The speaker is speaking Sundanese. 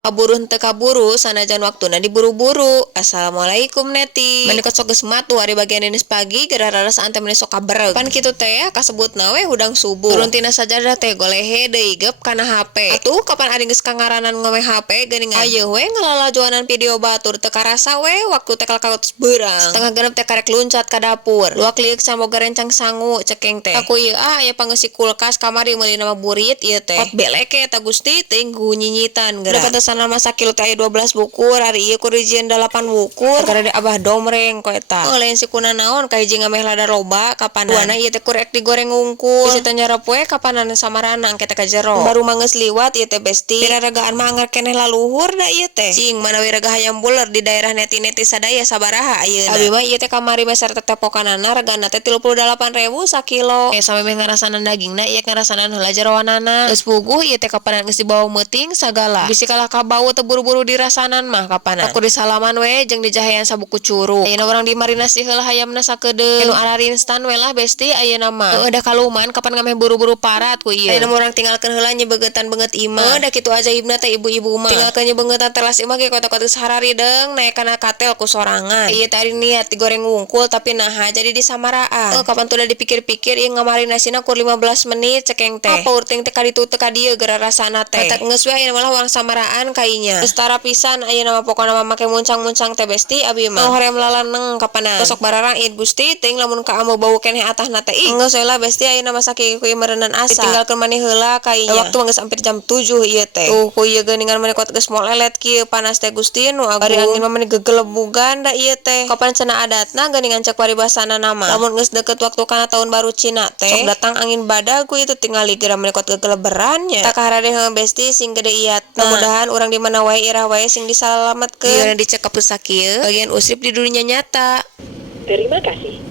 Kaburu henteu kaburu sanajan waktuna diburu-buru. Assalamualaikum Neti. Mani kos geus matu hari bagian denis pagi geura rarasaan teh mani sok kabereg. Pan kitu teh kasebutna we hudang subuh. Turun tina sajadah teh golehe deui geup kana HP. Atuh kapan ari geus kangaranan ngomeh HP geuningan. Ayeuna we ngalalajoanan video batur teu karasa we waktu teh kalkaut beurang. Setengah genep teh karek luncat ka dapur. Luak liuk samboga rencang sangu cekeng teh. Aku ieu aya panggeusi kulkas kamari meuli nama burit ieu teh. Pot beleke ta Gusti teuing nyinyitan geura. Nama sakilo teh 12 bukur hari ieu kurijian 8 bukur gara de abah domreng ko eta lain si kuna naon ka hiji ngameh lada loba kapanan duana ieu teh kurek digoreng ngungkul si teh nyarap we kapanan samarana angke teh ka jero baru manggeus liwat ieu teh besti piraragaan mah anggar keneh laluhur da ieu teh cing manawi raga hayam buler di daerah neti-neti sadaya sabaraha ayeuna abi mah ieu teh kamari meser tetepokanana regana teh 38.000 sakilo samemeh ngarasanan dagingna ieu ngarasanan heula jeroanana geus puguh ieu teh kapanan geus dibawa meuting sagala bisi kalah bau teu buru-buru dirasanan mah kapanan aku di salaman we jeung di jahean sabuku curug ayeuna urang dimarinasi heula hayamna sakedeung anu arari instan we lah besti ayeuna mah heueuh da kaluman kapan ngameh buru-buru parat ku ieu ayeuna urang tinggalkeun heula nyebeugeutan beungeut imah heueuh da kitu ajaibna teh ibu-ibu mah tinggalkeun nyebeugeutan telas imah ge kota-kota saharari deung naek kana katel ku sorangan ieu teh ari niat digoreng ngungkul tapi naha jadi disamaraan kapan tuh udah dipikir-pikir ieu ngamarinasina kur 15 menit cekeng teh apa urting teh kaditu teu ka dieu geura rasana teh matak geus we ayeuna malah urang samaraan kainya setara pisan ayeuna mah pokona mah make muncang-muncang teh besti abi mah hoream lalaneng kapanan besok bararang Id Gusti teuing lamun ka amo bau keneh atahna teh ih geus we lah besti ayeuna mah sakieu meureunnan asa ditinggalkeun maneh heula kainya waktu mah geus hampir jam 7 ieu teh tuh ku ieu geuningan maneh kot geus moal lelet kieu panas teh Gusti nu agung bari angin mah maneh gegelebugan da ieu teh kapan cenah adatna geuningan cek paribasana nama lamun geus deukeut waktu kana tahun baru Cina teh sok datang angin badag ku itu tingali geura maneh kot gegeleberan nya tak kaharade heuh besti sing gede iatna mudahan urang di mana wae irah wae sing disalametkeun dicekap sakieu bagian usip di dunia nyata. Terima kasih.